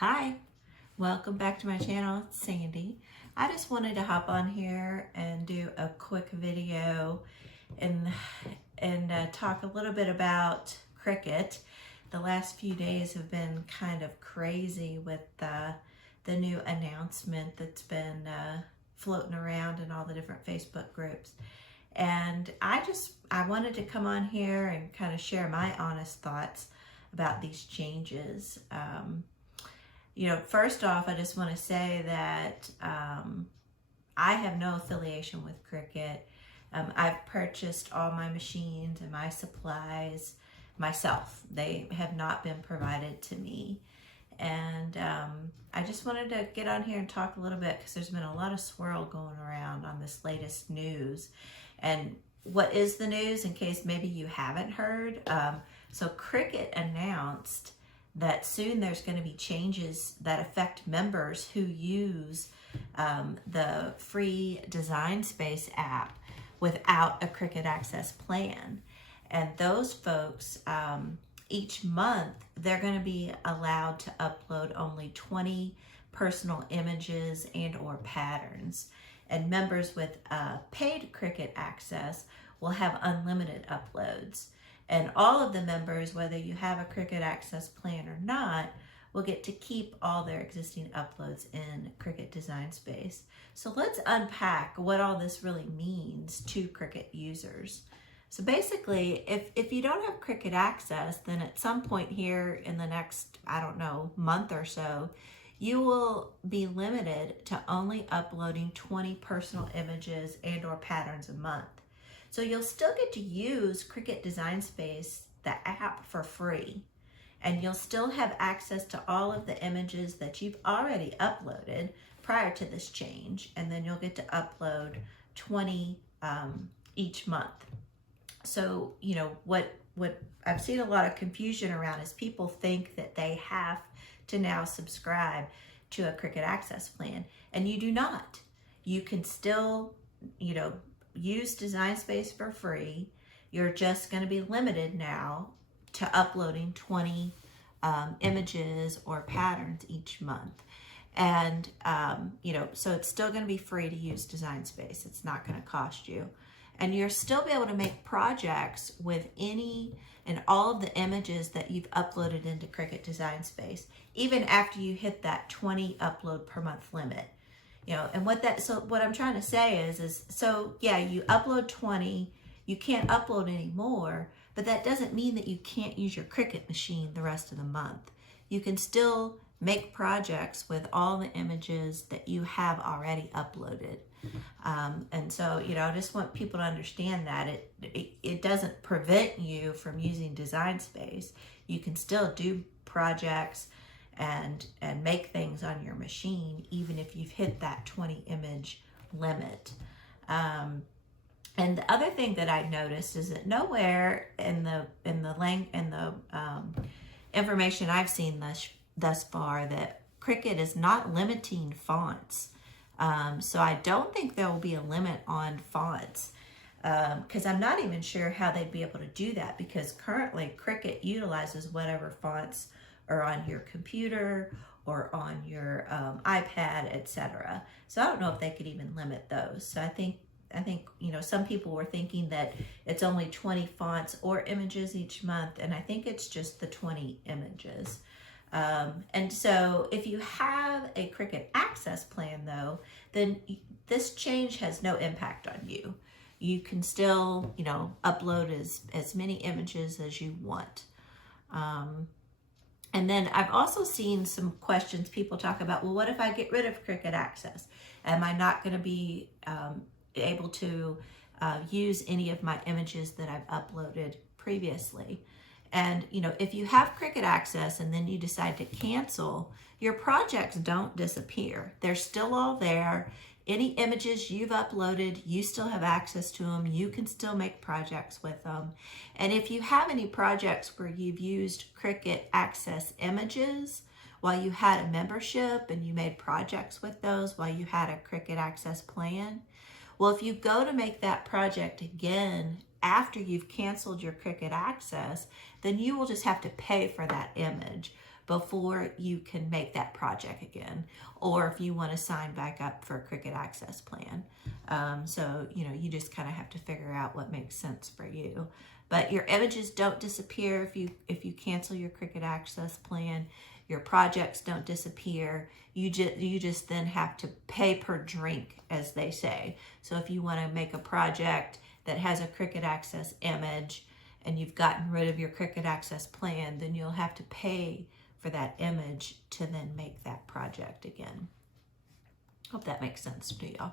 Hi, welcome back to my channel. It's Sandy. I just wanted to hop on here and do a quick video and talk a little bit about Cricut. The last few days have been kind of crazy with the new announcement that's been floating around in all the different Facebook groups. And I wanted to come on here and kind of share my honest thoughts about these changes. First off, I just want to say that I have no affiliation with Cricut. I've purchased all my machines and my supplies myself. They have not been provided to me. And I just wanted to get on here and talk a little bit because there's been a lot of swirl going around on this latest news. And what is the news, in case maybe you haven't heard? So Cricut announced that soon there's going to be changes that affect members who use the free Design Space app without a Cricut Access plan. And those folks, each month, they're going to be allowed to upload only 20 personal images and or patterns. And members with paid Cricut Access will have unlimited uploads. And all of the members, whether you have a Cricut Access plan or not, will get to keep all their existing uploads in Cricut Design Space. So let's unpack what all this really means to Cricut users. So basically, if you don't have Cricut Access, then at some point here in the next, month or so, you will be limited to only uploading 20 personal images and or patterns a month. So you'll still get to use Cricut Design Space, the app, for free. And you'll still have access to all of the images that you've already uploaded prior to this change. And then you'll get to upload 20 each month. So, what I've seen a lot of confusion around is people think that they have to now subscribe to a Cricut Access plan. And you do not. You can still, use Design Space for free. You're just going to be limited now to uploading 20 images or patterns each month. And, so it's still going to be free to use Design Space. It's not going to cost you. And you'll still be able to make projects with any and all of the images that you've uploaded into Cricut Design Space, even after you hit that 20 upload per month limit. And what I'm trying to say is you upload 20, you can't upload any more, but that doesn't mean that you can't use your Cricut machine the rest of the month. You can still make projects with all the images that you have already uploaded. And so, I just want people to understand that it doesn't prevent you from using Design Space. You can still do projects and make things on your machine, even if you've hit that 20 image limit. And the other thing that I noticed is that nowhere in the information I've seen thus far that Cricut is not limiting fonts. So I don't think there will be a limit on fonts, because I'm not even sure how they'd be able to do that, because currently Cricut utilizes whatever fonts are on your computer or on your iPad, etc. So I don't know if they could even limit those. So I think some people were thinking that it's only 20 fonts or images each month, and I think it's just the 20 images. And so if you have a Cricut Access plan, though, then this change has no impact on you. You can still, upload as many images as you want. And then I've also seen some questions people talk about, well, what if I get rid of Cricut Access? Am I not going to be able to use any of my images that I've uploaded previously? And, if you have Cricut Access and then you decide to cancel, your projects don't disappear. They're still all there. Any images you've uploaded, you still have access to them. You can still make projects with them. And if you have any projects where you've used Cricut Access images while you had a membership and you made projects with those while you had a Cricut Access plan, well, if you go to make that project again after you've canceled your Cricut Access, then you will just have to pay for that image. before you can make that project again, or if you want to sign back up for a Cricut Access plan. So, you just kind of have to figure out what makes sense for you. But your images don't disappear if you cancel your Cricut Access plan. Your projects don't disappear. You just then have to pay per drink, as they say. So if you want to make a project that has a Cricut Access image and you've gotten rid of your Cricut Access plan, then you'll have to pay for that image to then make that project again. Hope that makes sense to y'all.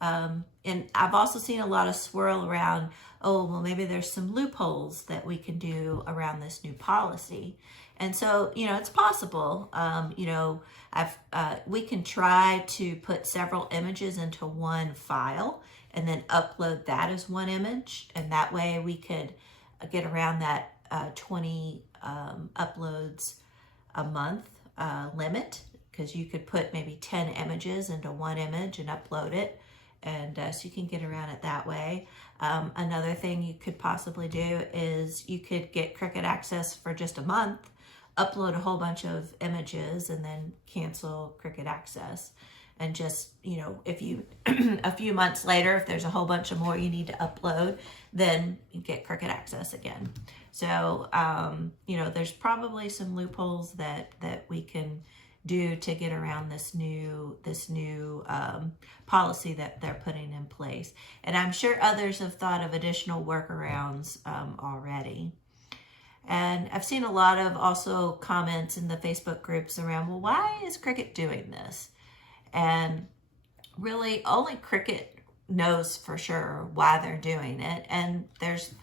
And I've also seen a lot of swirl around, oh, well, maybe there's some loopholes that we can do around this new policy. And so, it's possible. We can try to put several images into one file and then upload that as one image. And that way we could get around that 20 uploads a month limit, because you could put maybe 10 images into one image and upload it. And so you can get around it that way. Another thing you could possibly do is you could get Cricut Access for just a month, upload a whole bunch of images, and then cancel Cricut Access. And just, if you, a few months later, if there's a whole bunch of more you need to upload, then you get Cricut Access again. So, there's probably some loopholes that we can do to get around this new policy that they're putting in place. And I'm sure others have thought of additional workarounds already. And I've seen a lot of also comments in the Facebook groups around, well, why is Cricut doing this? And really only Cricut knows for sure why they're doing it. And there's,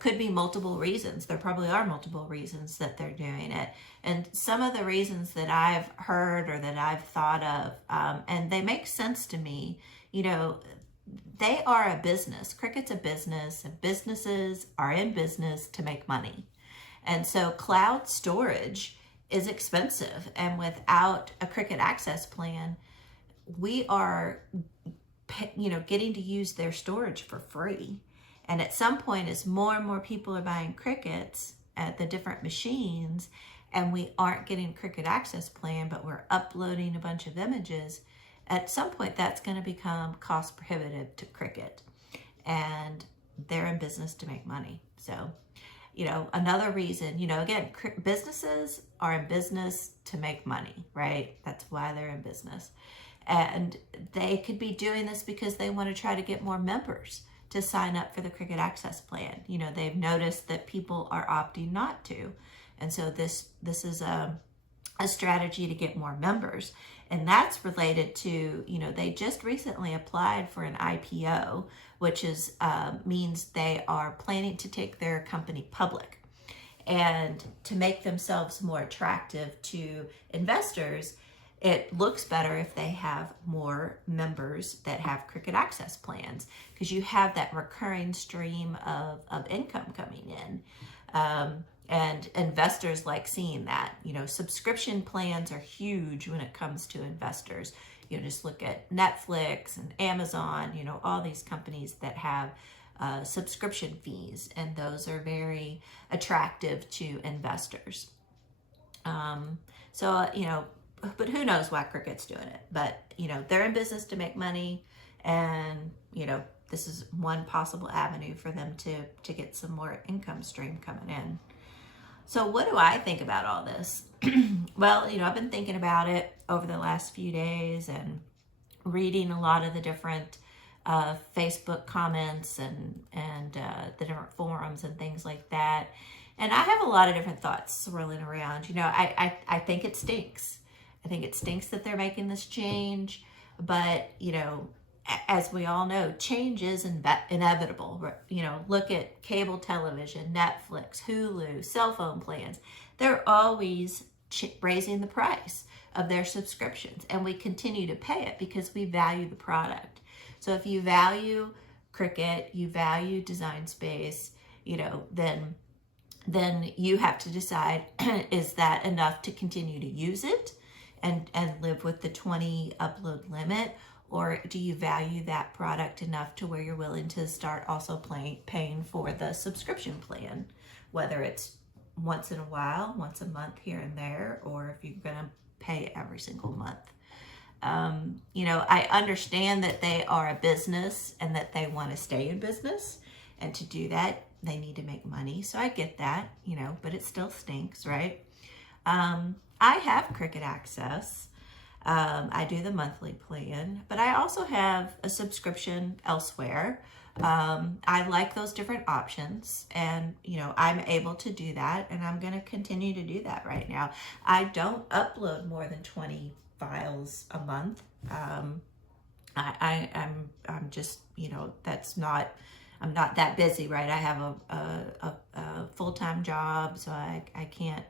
could be multiple reasons. There probably are multiple reasons that they're doing it. And some of the reasons that I've heard or that I've thought of, and they make sense to me, they are a business. Cricut's a business, and businesses are in business to make money. And so cloud storage is expensive. And without a Cricut Access plan, we are, getting to use their storage for free. And at some point, as more and more people are buying Cricuts at the different machines, and we aren't getting Cricut Access plan, but we're uploading a bunch of images, at some point that's going to become cost prohibitive to Cricut. And they're in business to make money. So, another reason, again, businesses are in business to make money, right? That's why they're in business. And they could be doing this because they want to try to get more members to sign up for the Cricut Access plan. They've noticed that people are opting not to. And so this is a strategy to get more members. And that's related to, they just recently applied for an IPO, which is means they are planning to take their company public. And to make themselves more attractive to investors, it looks better if they have more members that have Cricut Access plans, because you have that recurring stream of income coming in. And investors like seeing that. Subscription plans are huge when it comes to investors. Just look at Netflix and Amazon, all these companies that have subscription fees, and those are very attractive to investors. But who knows why Cricut's doing it. But, they're in business to make money, and, this is one possible avenue for them to get some more income stream coming in. So what do I think about all this? Well, I've been thinking about it over the last few days and reading a lot of the different Facebook comments and the different forums and things like that. And I have a lot of different thoughts swirling around. I think it stinks. I think it stinks that they're making this change, but, as we all know, change is inevitable. Look at cable television, Netflix, Hulu, cell phone plans. They're always raising the price of their subscriptions, and we continue to pay it because we value the product. So if you value Cricut, you value Design Space, then you have to decide, is that enough to continue to use it and live with the 20 upload limit? Or do you value that product enough to where you're willing to start also paying for the subscription plan, whether it's once in a while, once a month here and there, or if you're going to pay every single month. You know, I understand that they are a business and that they want to stay in business. And to do that, they need to make money. So I get that, you know, but it still stinks, right? I have Cricut Access. I do the monthly plan, but I also have a subscription elsewhere. I like those different options, and you know, I'm able to do that, and I'm going to continue to do that right now. I don't upload more than 20 files a month. I'm just, you know, I'm not that busy, right? I have a full-time job, so I can't,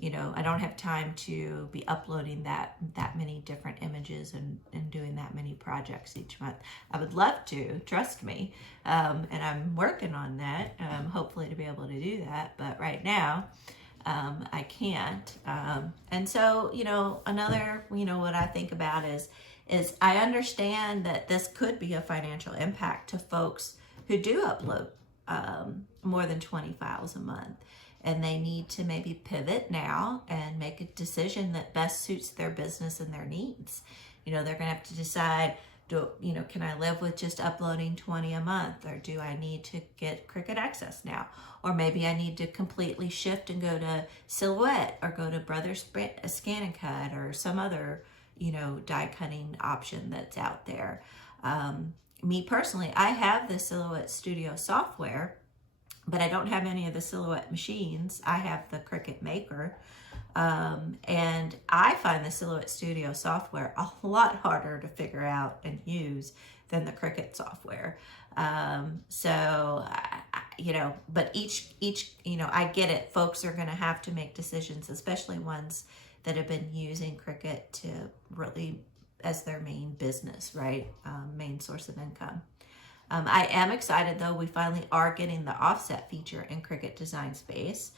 you know, I don't have time to be uploading that many different images and doing that many projects each month. I would love to, trust me, and I'm working on that, hopefully to be able to do that, but right now, I can't. And so, you know, another, you know, what I think about is I understand that this could be a financial impact to folks who do upload more than 20 files a month. And they need to maybe pivot now and make a decision that best suits their business and their needs. You know, they're going to have to decide, can I live with just uploading 20 a month, or do I need to get Cricut Access now? Or maybe I need to completely shift and go to Silhouette, or go to Brothers Scan and Cut, or some other, you know, die cutting option that's out there. Me personally, I have the Silhouette Studio software, but I don't have any of the Silhouette machines. I have the Cricut Maker. And I find the Silhouette Studio software a lot harder to figure out and use than the Cricut software. You know, but each, you know, I get it. Folks are going to have to make decisions, especially ones that have been using Cricut to really as their main business, right? Main source of income. I am excited though, we finally are getting the offset feature in Cricut Design Space.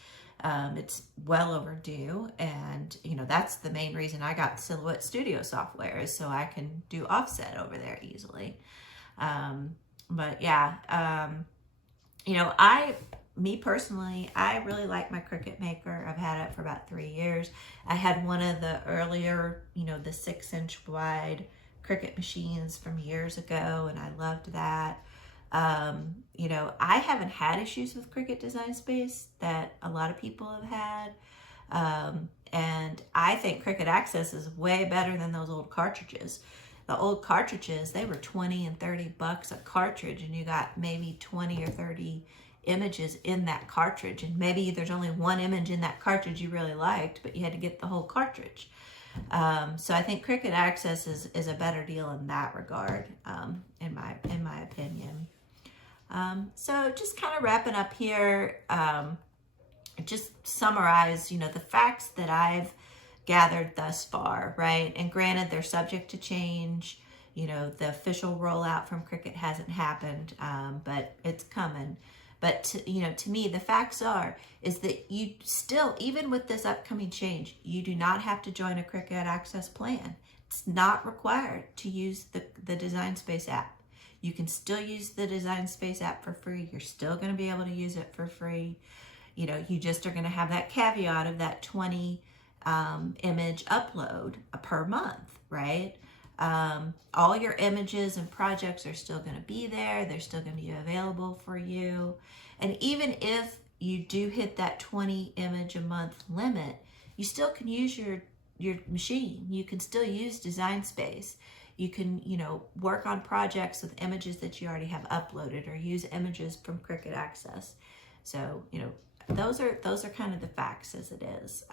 It's well overdue, and you know, that's the main reason I got Silhouette Studio software, is so I can do offset over there easily. But yeah, you know, me personally, I really like my Cricut Maker. I've had it for about 3 years. I had one of the earlier, you know, the 6-inch wide Cricut machines from years ago, and I loved that. You know, I haven't had issues with Cricut Design Space that a lot of people have had. And I think Cricut Access is way better than those old cartridges. The old cartridges, they were 20 and 30 bucks a cartridge, and you got maybe 20 or 30 images in that cartridge, and maybe there's only one image in that cartridge you really liked, but you had to get the whole cartridge. So I think Cricut Access is a better deal in that regard, in my opinion. So just kind of wrapping up here, just summarize, you know, the facts that I've gathered thus far, right? And granted, they're subject to change. You know, the official rollout from Cricut hasn't happened, but it's coming. But you know, to me, the facts is that you still, even with this upcoming change, you do not have to join a Cricut Access plan. It's not required to use the Design Space app. You can still use the Design Space app for free. You're still going to be able to use it for free. You know, you just are going to have that caveat of that 20 image upload per month, right? All your images and projects are still going to be there. They're still going to be available for you. And even if you do hit that 20 image a month limit, you still can use your machine. You can still use Design Space. You can, you know, work on projects with images that you already have uploaded, or use images from Cricut Access. So, you know, those are kind of the facts as it is.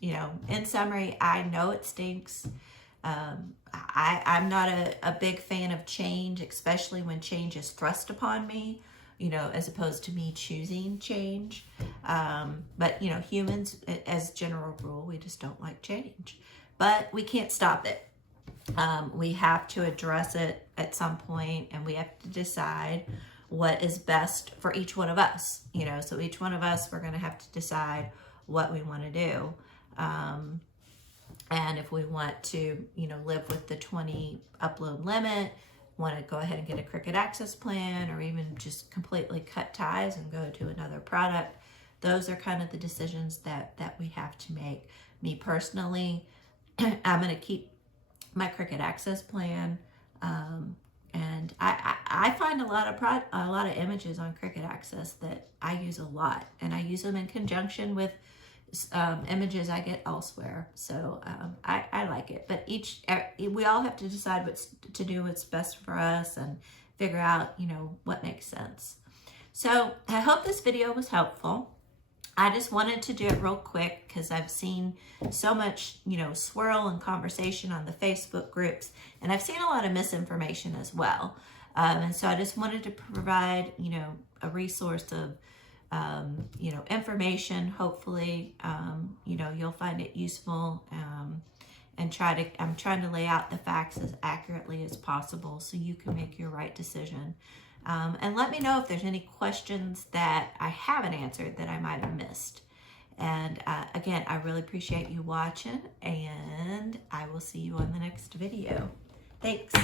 You know, in summary, I know it stinks. I'm not a big fan of change, especially when change is thrust upon me, you know, as opposed to me choosing change. But, you know, humans, as general rule, we just don't like change. But we can't stop it. We have to address it at some point, and we have to decide what is best for each one of us. You know, so each one of us, we're going to have to decide what we want to do. And if we want to, you know, live with the 20 upload limit, want to go ahead and get a Cricut Access plan, or even just completely cut ties and go to another product, those are kind of the decisions that we have to make. Me personally, I'm going to keep my Cricut Access plan, and I find a lot of images on Cricut Access that I use a lot, and I use them in conjunction with images I get elsewhere. So I like it, but we all have to decide what's best for us and figure out, you know, what makes sense. So I hope this video was helpful. I just wanted to do it real quick because I've seen so much, you know, swirl and conversation on the Facebook groups, and I've seen a lot of misinformation as well. And so I just wanted to provide, you know, a resource of, you know, information. Hopefully, you know, you'll find it useful, and I'm trying to lay out the facts as accurately as possible so you can make your right decision. And let me know if there's any questions that I haven't answered that I might have missed. And again, I really appreciate you watching, and I will see you on the next video. Thanks.